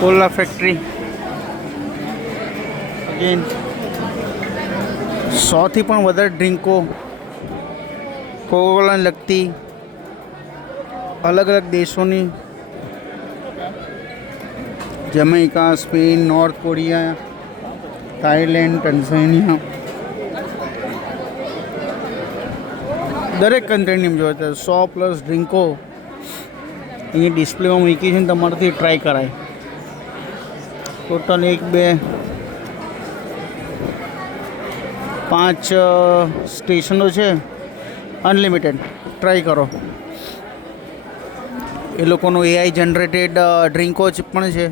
Cola factory again 100થી પણ વધારે ડ્રિંકો કોકોલાને લગતી અલગ અલગ દેશોની, Jamaica, Spain, North Korea, Thailand, Tanzania, દરેક કન્ટ્રીની જોવા તો 100+ ડ્રિંકો અહીં ડિસ્પ્લેમાં મૂકી છે ને તમારાથી ટ્રાય કરાય. ટોટલ 1 2 5 સ્ટેશનો છે. અનલિમિટેડ ટ્રાય કરો. એ લોકોનું AI જનરેટેડ ડ્રિંકો પણ છે,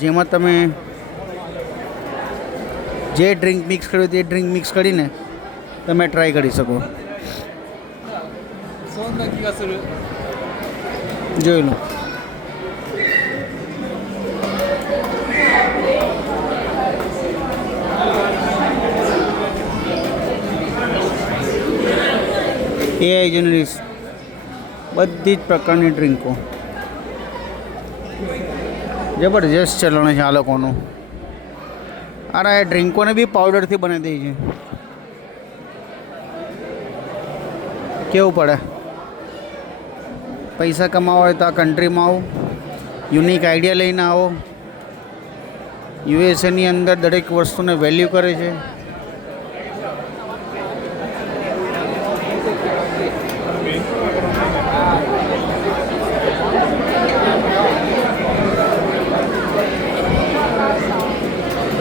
જેમાં તમે જે ડ્રિંક મિક્સ કર્યું તે ડ્રિંક મિક્સ કરીને તમે ટ્રાય કરી શકો. જોઈ લો. AI જનરેટ બધી જ પ્રકારની ડ્રિંકો. જબરજસ્ત ચલણ છે આ લોકોનું. અરે એ ડ્રિંકોને બી પાવડરથી બનાવી દે છે. કેવું પડે? પૈસા કમાવા હોય તો આ કન્ટ્રીમાં આવો, યુનિક આઈડિયા લઈને આવો. યુએસએની અંદર દરેક વસ્તુને વેલ્યુ કરે છે.